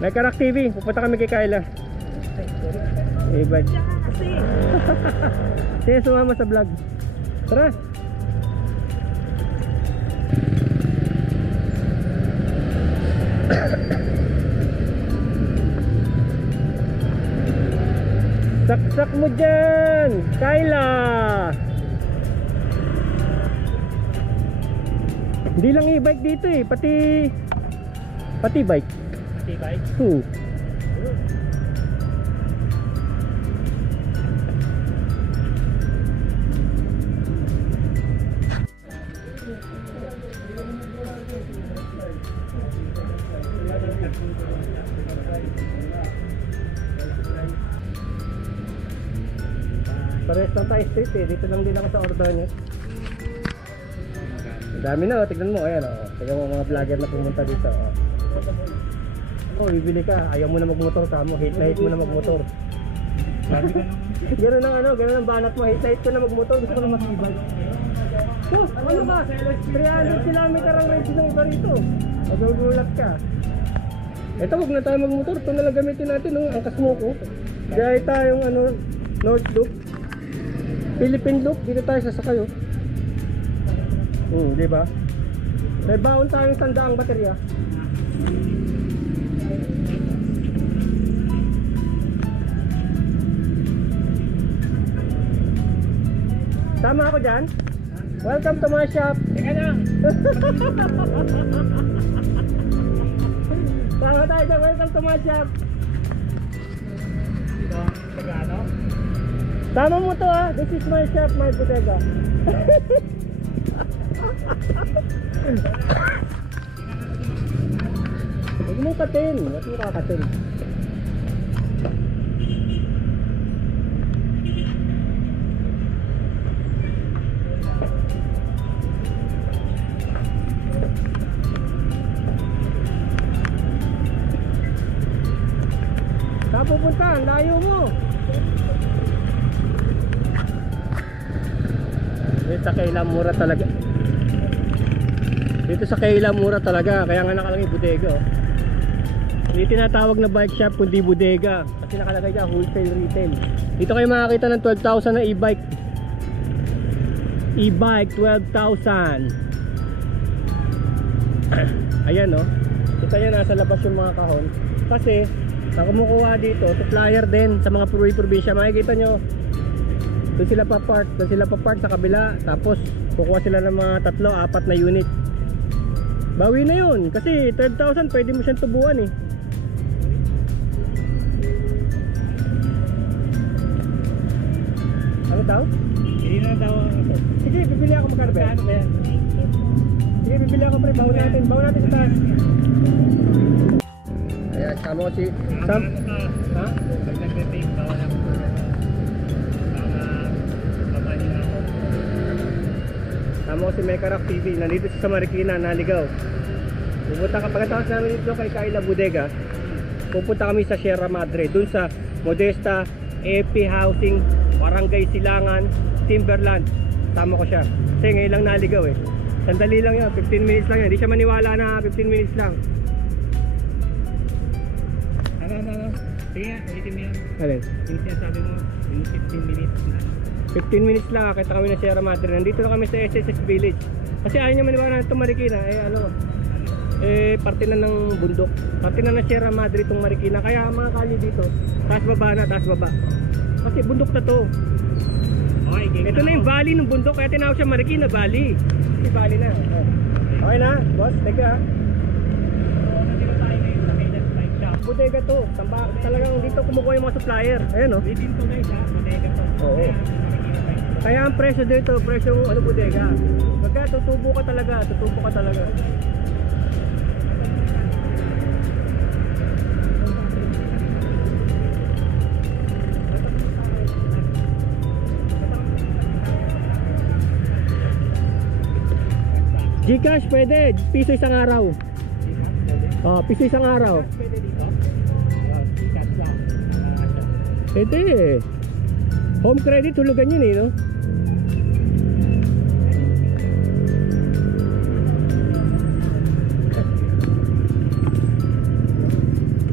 Mekarak TV, pupunta kami kay Kyla. E-bike. Sige, sumama sa vlog. Tara. Saksak mo dyan, Kyla. Hindi lang e-bike dito eh, pati bike. Pati bike? Parehas lang tayo street eh, dito lang din ako sa Ordonez. Dami na, tignan mo, ayan o. Tignan mo mga vlogger na pumunta dito. Bibili ka, ayaw mo na magmotor, tamo, hate na hate mo na magmotor. Gano'n ang gano'n ang banat mo, hate na hate ko na magmotor, gusto ko na matibag. Ano ba? 300 km ang range ng iba rito. Magugulat ka. Ito, huwag na tayo magmotor, ito na lang gamitin natin, angkas mo ko. Gaya tayong North Loop, Philippine Loop, dito tayo sasakay oh. Di ba? May baon tayong 100 baterya. Tama ako dyan? Welcome to my shop. Teka lang. Tama tayo dyan, welcome to my shop. Ito ang Tagano. Tama mo to ah, this is my shop, my bodega. Huwag mong katin, huwag mong kakatin. Saan pupunta? Ang layo mo. Dito sa Kyla mura talaga. Dito sa Kyla mura talaga, kaya nga nakalagay bodega oh. Hindi tinatawag na bike shop kundi bodega kasi nakalagay dyan wholesale retail. Dito kayo makakita ng 12,000 na e-bike. E-bike 12,000. Ayan oh. Kita nyo nasa labas yung mga kahon. Kasi ang kumukuha dito, supplier din sa mga probinsya. Makikita nyo doon sila pa-park sa kabila. Tapos kukuha sila ng mga 3-4 na unit. Bawi na yun kasi 12,000 pwede mo siyang tubuan eh. Ano daw? Hindi na daw ako. Sige, bibili ako magkano ba? Sige, bibili ako pre, bawa natin sa taas. Ayan, sama ko si Sam. Ha? Pag nag-take, bawa lang po. Babali na ako. Sama ko si Mekarak TV, nandito sa Marikina, naligaw. Pupunta ka pagkatapos namin dito kay Kyla Bodega. Pupunta kami sa Sierra Madre, dun sa Modesta EP Housing, Barangay Silangan, Timberland. Tama ko siya. Kasi ngayon lang naligaw eh. Sandali lang yan, 15 minutes lang yan. Hindi siya maniwala na 15 minutes lang. Ano? Sige nga, ulitin mo yan. Alin? Yung sinasabi mo, yung 15 minutes na. 15 minutes lang, kita kami na Sierra Madre. Nandito na kami sa SSS Village. Kasi ayaw niya maniwala na itong Marikina. Parte na ng bundok. Parte na ng Sierra Madre itong Marikina. Kaya mga kali dito, taas baba na, taas baba. Kasi bundok na to. Okay, Ito na yung valley ng bundok. Kaya tinawag siya Marikina Valley. Kasi valley na. Okay na, boss, teka. Nandito tayo ngayon sa Kailan Bike Shop. Bodega to. Talagang dito kumukuha yung mga supplier. Ayan o. Within to guys ha, bodega to. Oo. Kaya ang presyo dito, presyo bodega. Pagka tutubo ka talaga. Gcash pwede, piso isang araw. Piso isang araw. Pwede dito? Cash lang. Pwede. Home credit, hulugan yun eh, no?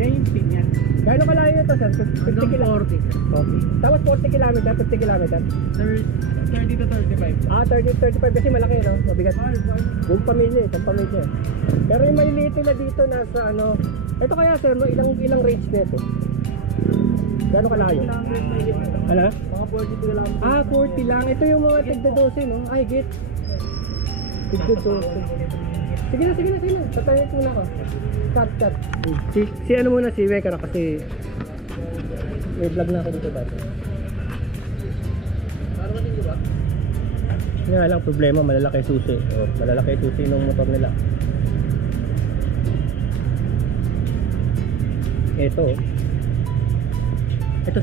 Yan yung speed niyan. Gaano kalayo ito, sir? 50 Hanggang kilometers. 40. Okay. Tapos 40 kilometers, 50 kilometers. 30 to 35. 30-35 kasi malaki, no? Mabigat. Buong pamilya, isang pamilya. Pero yung maliliit nila dito nasa ano, ito kaya sir, no? Ilang range nito? Gaano kalayo? Ano? Mga 42 lang. 40 lang. Ito yung mga tigda 12, no? Ay, get. Tigda 12. Sige na. Patayin ko na ako. Cut. Si ano muna, si Weka na kasi may vlog na ako dito dati. Yun nga lang problema, malalaki susi. Malalaki susi ng motor nila. Ito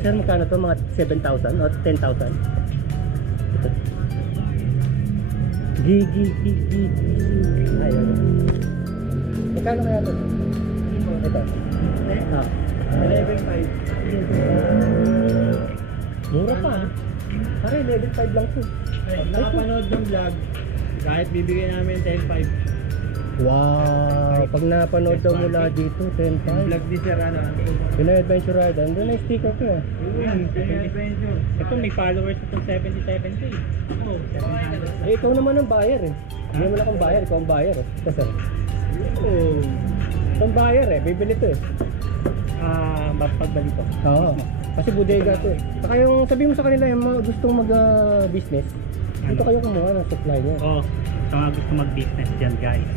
sir, magkano to? Mga 7,000 o 10,000? Ito. Ayun. Magkano kaya to? Ito. 11.5. Mura pa. Pare, 11,500 lang to. Nakapanood ng vlog, kahit bibigyan namin 10.5. Wow, pag napanood daw mula dito, 10,500. Vlog ni Sir ano. Pinoy Adventure Ride. Andun na yung sticker ko eh. Adventure. Ito may followers itong 77K. Oh, 700. Ikaw naman ang buyer eh. Hindi mo lang akong buyer, ikaw ang buyer eh. Kasi, ikaw ang buyer eh, bibili to eh. Pagbalik ko. Oo. Kasi bodega to eh. Saka yung sabihin mo sa kanila yung mga gustong mag-business, dito kayo kumuha ng supply niya. Oo. Sa mga gusto mag-business dyan guys,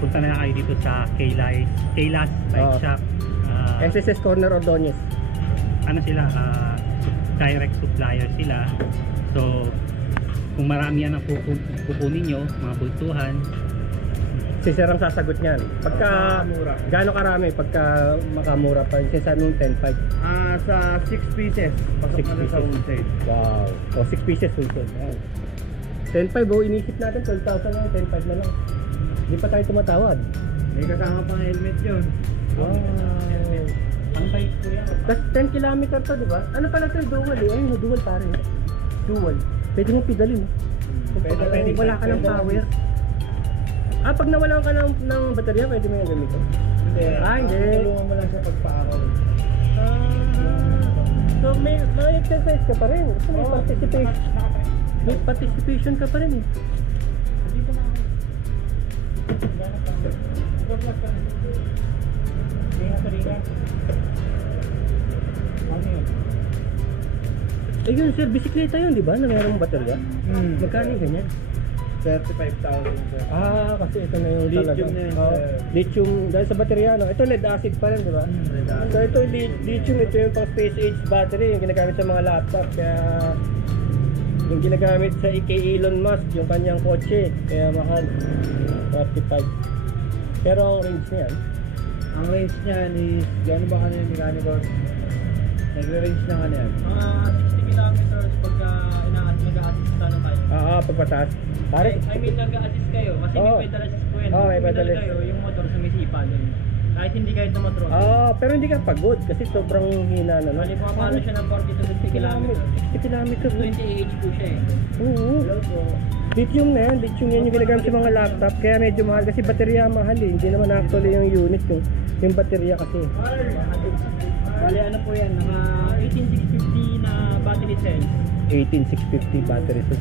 punta na kayo dito sa Kaylas Bike Shop. SSS Corner Ordonez. Ano sila, direct supplier sila. So kung marami yan ang kukunin nyo, mga bultuhan, Si Sir ang sasagot niyan. Pagka gaano karami, pagka makamura pa, sasabi mong 10,500. sa 6 pieces. 6 pieces. Wow. O 6 pieces wholesale. Ayan. 10,500 oh, inisip natin 12,000 lang, 10,500 na lang. Hindi pa tayo tumatawad. May kasama pang helmet yun. Wow. Ang bike ko yan. Tapos 10 kilometer to, di ba? Ano pala ito? Dual eh. Ayun, dual pare. Dual. Pwede mo pedalin. Kung wala ka ng power. Pag nawalan ka ng baterya, pwede mo yung gamitin. Hindi. Hindi. Tulungan mo lang siya pagpaakaw. So may exercise ka pa rin. So, may participation. May participation ka pa rin eh. Dito na ako. Ano yun? Yun sir, bisikleta yun di ba? Na mayroong baterya? Magkano yung ganyan? 35,000. Kasi ito na yung Lithium talaga. na yun, Oo. sir. Lithium, dahil sa baterya no? Ito lead acid pa rin di ba? So ito lithium, ito yung pang space age battery, yung ginagamit sa mga laptop. Kaya yung ginagamit sa kay Elon Musk, yung kanyang kotse, kaya mahal. 45. Pero ang range niyan, Ang range niyan is, gano'n ba ano yung mechanical? Nagre-range ng ano yan? 60 kilometers pagka nag-a-assist ka ng kayo. pagpataas. Pare, I mean, nag-a-assist kayo kasi Oo. may pedal assist po yan. Oo, may Kung pedal pedal assist. kayo, yung motor sumisipa doon. Kahit hindi kayo tumatro. pero hindi ka pagod kasi sobrang hina na no? Bali, pumapalo siya ng 40 to 50 kilometers. 60 kilometers. 20 AH po siya eh. Oo. Lithium na yan, lithium yan yung ginagamit sa mga laptop. Kaya medyo mahal kasi baterya mahal eh. Hindi naman actually yung unit yung baterya kasi. Bali, ano po yan, mga 18650 na battery cells. 18650 battery. So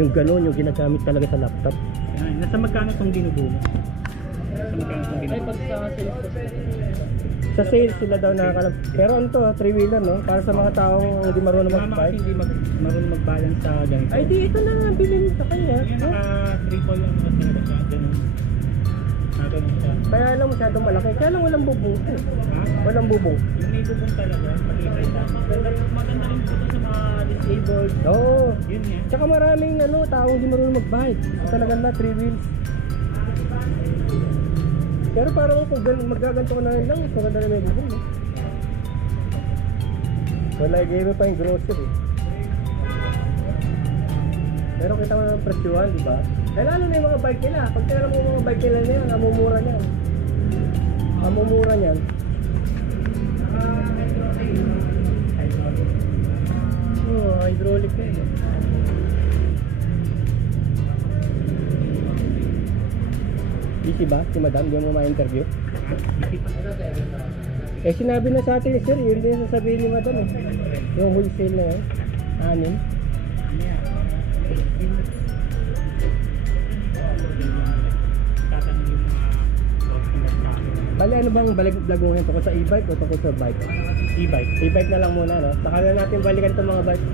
yung gano'n yung ginagamit talaga sa laptop. Yan, nasa magkano itong binubuo? Nasa magkano itong binubuo? Ay, pag sa sales po. Sa sales sila daw nakakalam. Pero ano to, 3-wheeler no? Para sa mga taong hindi marunong Mama kasi mag-bike. hindi marunong mag-balance sa ganito. Ay di, ito na nga bilhin sa kanya. Yung naka-triple yung mga talaga siya. Ganun. Ganun siya. Kaya lang masyadong malaki. Kaya lang walang bubong. Ha? Walang bubong. Yung may bubong talaga, pag-ibay na. Maganda rin po ito sa mga disabled. Oo. Yun yan. Tsaka maraming taong hindi marunong mag-bike. So, talaga na 3 wheels. Pero parang kung magaganto ko na rin lang, ito ka na may bubong. Eh. Wala, game pa yung grocery. Pero kita mo ng presyuhan, di ba? Eh lalo na yung mga bike nila. Pag tira mo yung mga bike nila na yan, amumura niyan. Amumura niyan. Hydraulic na yun. Busy ba? Si madam, di mo ma-interview? Ha? Eh sinabi na sa atin sir, yun din sasabihin ni madam eh. Yung wholesale na yan. 6. Bali ano bang vlog mo ngayon? Tungkol sa e-bike o tungkol sa bike? E-bike. E-bike na lang muna, no? Saka na natin balikan itong mga bike.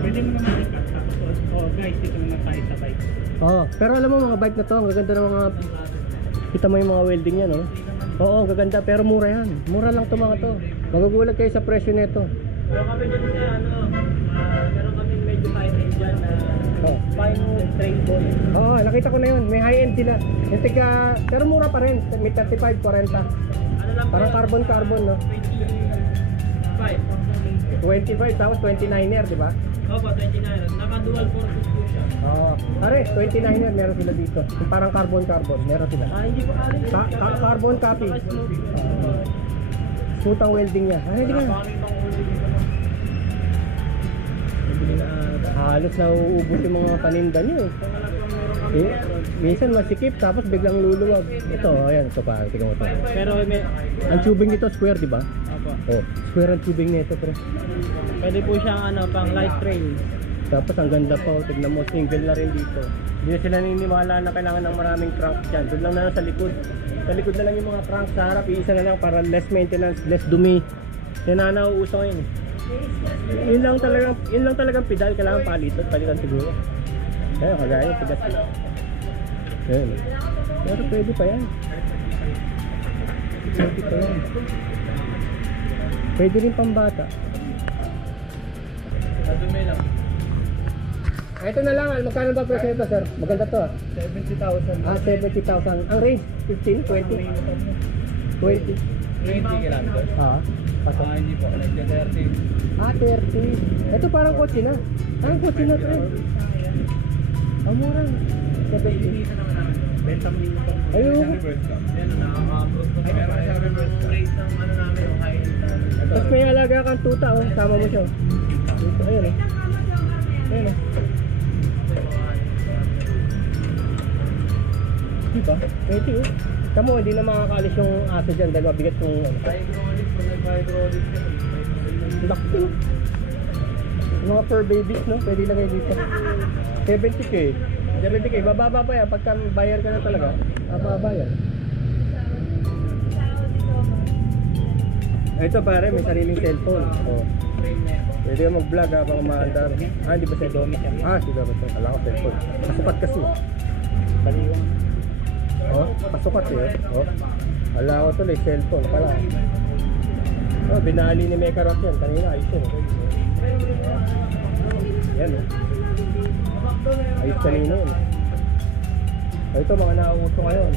Pwede mo naman ikat. Tapos, oh guys, dito naman tayo sa bike. Oo, pero alam mo mga bike na to, ang gaganda ng mga... Kita mo yung mga welding yan, no? Oo, ang gaganda, pero mura yan. Mura lang to mga to. Magugulat kayo sa presyo nito. Pero kami dun sa meron kami medyo high-end dyan na fine trail ball. Oo, nakita ko na yun. May high-end sila. Yung tiga, pero mura pa rin. May 35, 40. Ano lang Parang carbon, no? 25 tapos 29er, di ba? Opo, 29. Naka-dual purpose po siya. Oo. Pare, 29er meron sila dito. Yung parang carbon, meron sila. Hindi pa alis. Carbon copy. Smooth ang welding niya. Ano, hindi ka? Bibili na, halos nauubos yung mga paninda niyo eh. Minsan masikip tapos biglang luluwag. Ito, ayan, ito pa, tingnan mo ito. Pero may... Ang tubing nito square, di ba? Opo. Oh, square ang tubing nito, pre. Pwede po siyang pang light trail. Tapos ang ganda pa, oh, tignan mo, single na rin dito. Hindi na sila naniniwala na kailangan ng maraming crank dyan. Doon lang na lang sa likod. Sa likod na lang yung mga crank, sa harap, iisa na lang para less maintenance, less dumi. Yan na nauuso ngayon eh. Yun lang talagang pedal, kailangan palitan siguro. Kaya kagaya yung tigas eh. Ayan eh. Pero pwede pa yan. Pwede pa yan. Pwede rin pambata. Dumi lang. Ito na lang, magkano ba presyo ito sir? Maganda to ah. 70,000. 70,000. Ang range, 15, 20? 20. 20 kilometers. Pasok. Hindi po, like 30. 30. Ito parang kotse na. Parang kotse na ito. Ang mura. 70. Benta mo dito. Ayun. Yan, nakaka-approve ko. Meron siya reverse rate ng namin, yung high-end namin. Tapos may alaga kang tuta, oh. Tama mo siya. Dito, ayun eh. Ayun eh. Diba? Pwede eh. Tamo, hindi na makakaalis yung aso dyan dahil mabigat yung... Hydraulic, pag nag-hydraulic siya. Laki. Mga fur babies, no? Pwede lagay dito. 70k. 70k. Bababa pa yan. Pagka bayar ka na talaga, bababa yan. Ito pare, may sariling cellphone. Oh. Pwede ka mag-vlog habang umaandar. Hindi ba cellphone? Si Domi. Kala ko cellphone. Pasukat kasi. Baliwang. Pasukat eh. Wala ko tuloy, cellphone pala. Binali ni Mecha Rock yan. Kanina, ayos yun. Yan ayos kanina yun. Ito mga nauuso ngayon.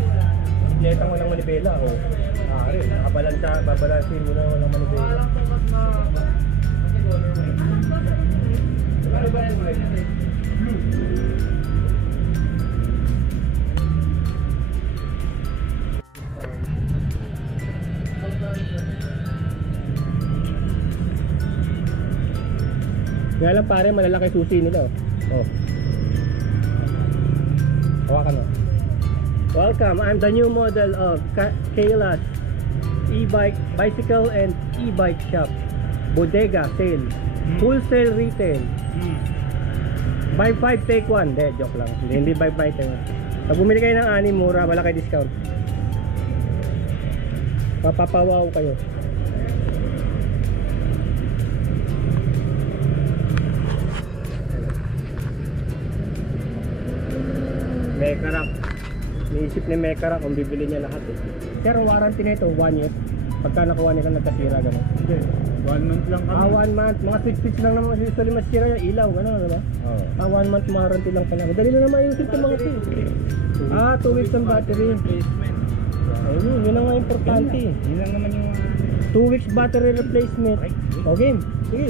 Bisikleta mo ng manibela. Babalansin mo na ng manibela. Kaya lang pare, malalaki susi nila hawakan mo. Welcome, I'm the new model of Kayla's e-bike, bicycle and e-bike shop. Bodega sale, wholesale retail. Buy 5 take 1. Joke lang. Hindi buy 5 take 1. Pag bumili kayo ng 6, mura, malaki discount. Papapawaw kayo. Mecha Rock. Niisip ni Mecha Rock kung bibili niya lahat eh. Pero warranty nito 1 year. Pagka nakuha nila nagkasira gano'n. Hindi. 1 month lang kami. 1 month. Mga switch lang naman usually masira yung ilaw. Gano'n, diba? 1 month warranty lang pala. Madali na naman yung itong mga ito. 2 weeks ang battery. Replacement. Ayun, yun ang nga importante. Yun lang naman yung 2 weeks battery replacement. Okay. Sige.